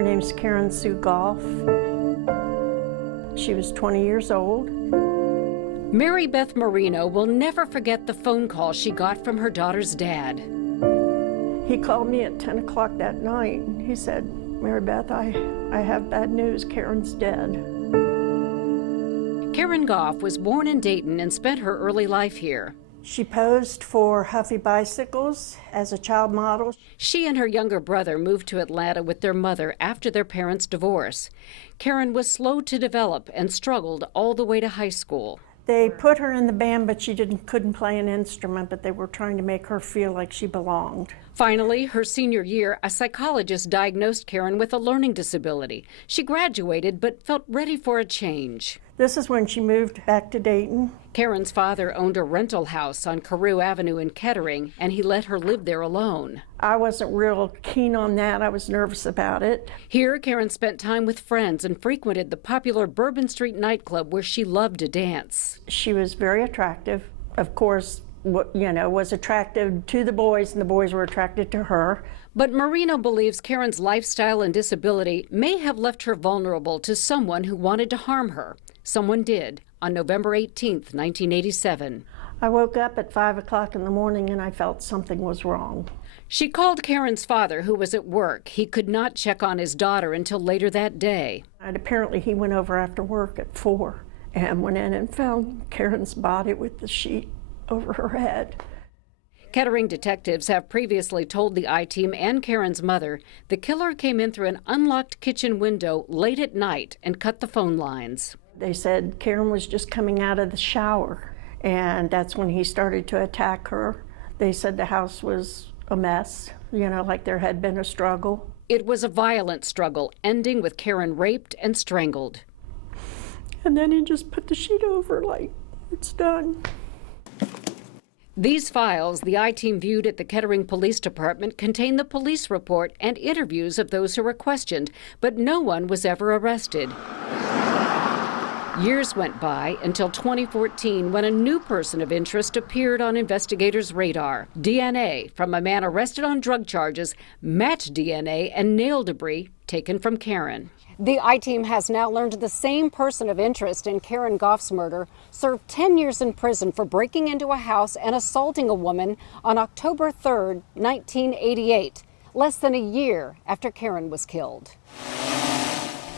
Her name's Karen Sue Goff. She was 20 years old. Mary Beth Marino will never forget the phone call she got from her daughter's dad. He called me at 10 o'clock that night. He said, "Mary Beth, I have bad news. Karen's dead." Karen Goff was born in Dayton and spent her early life here. She posed for Huffy Bicycles as a child model. She and her younger brother moved to Atlanta with their mother after their parents' divorce. Karen was slow to develop and struggled all the way to high school. They put her in the band, but she couldn't play an instrument, but they were trying to make her feel like she belonged. Finally, her senior year, a psychologist diagnosed Karen with a learning disability. She graduated but felt ready for a change. This is when she moved back to Dayton. Karen's father owned a rental house on Carew Avenue in Kettering, and he let her live there alone. I wasn't real keen on that. I was nervous about it. Here, Karen spent time with friends and frequented the popular Bourbon Street nightclub where she loved to dance. She was very attractive. Of course, was attractive to the boys, and the boys were attracted to her. But Marino believes Karen's lifestyle and disability may have left her vulnerable to someone who wanted to harm her. Someone did on November 18th, 1987. I woke up at 5 o'clock in the morning and I felt something was wrong. She called Karen's father, who was at work. He could not check on his daughter until later that day. And apparently he went over after work at 4 and went in and found Karen's body with the sheet over her head. Kettering detectives have previously told the I-Team and Karen's mother the killer came in through an unlocked kitchen window late at night and cut the phone lines. They said Karen was just coming out of the shower, and that's when he started to attack her. They said the house was a mess, like there had been a struggle. It was a violent struggle, ending with Karen raped and strangled. And then he just put the sheet over like, it's done. These files the I-Team viewed at the Kettering Police Department contain the police report and interviews of those who were questioned, but no one was ever arrested. Years went by until 2014 when a new person of interest appeared on investigators' radar. DNA from a man arrested on drug charges matched DNA and nail debris taken from Karen. The I-Team has now learned the same person of interest in Karen Goff's murder served 10 years in prison for breaking into a house and assaulting a woman on October 3rd, 1988, less than a year after Karen was killed.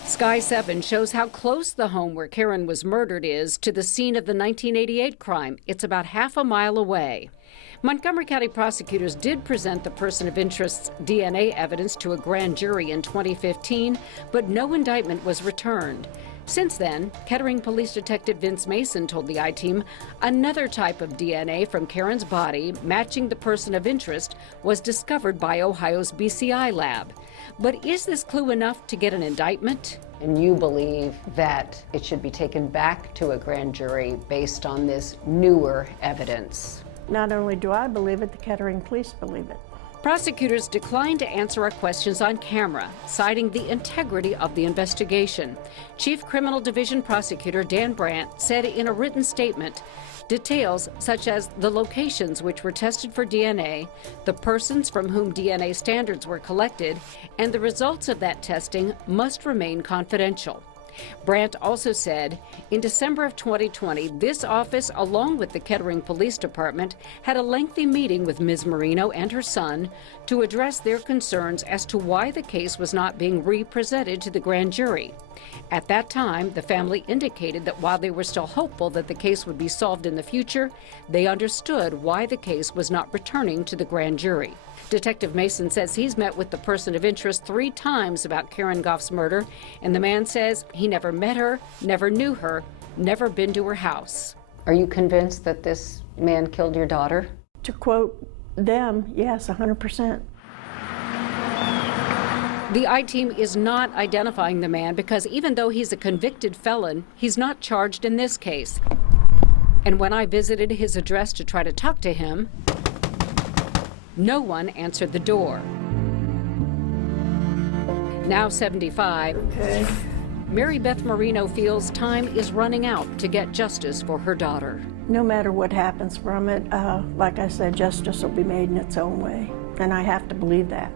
Sky 7 shows how close the home where Karen was murdered is to the scene of the 1988 crime. It's about half a mile away. Montgomery County prosecutors did present the person of interest's DNA evidence to a grand jury in 2015, but no indictment was returned. Since then, Kettering Police Detective Vince Mason told the I-Team another type of DNA from Karen's body matching the person of interest was discovered by Ohio's BCI lab. But is this clue enough to get an indictment? And you believe that it should be taken back to a grand jury based on this newer evidence? Not only do I believe it, the Kettering police believe it. Prosecutors declined to answer our questions on camera, citing the integrity of the investigation. Chief Criminal Division Prosecutor Dan Brandt said in a written statement, details such as the locations which were tested for DNA, the persons from whom DNA standards were collected, and the results of that testing must remain confidential. Brandt also said, in December of 2020, this office, along with the Kettering Police Department, had a lengthy meeting with Ms. Marino and her son to address their concerns as to why the case was not being re-presented to the grand jury. At that time, the family indicated that while they were still hopeful that the case would be solved in the future, they understood why the case was not returning to the grand jury. Detective Mason says he's met with the person of interest 3 times about Karen Goff's murder, and the man says he never met her, never knew her, never been to her house. Are you convinced that this man killed your daughter? To quote them, yes, 100%. The I-Team is not identifying the man because even though he's a convicted felon, he's not charged in this case. And when I visited his address to try to talk to him, no one answered the door. Now 75, Okay. Mary Beth Marino feels time is running out to get justice for her daughter. No matter what happens from it, like I said, justice will be made in its own way, and I have to believe that.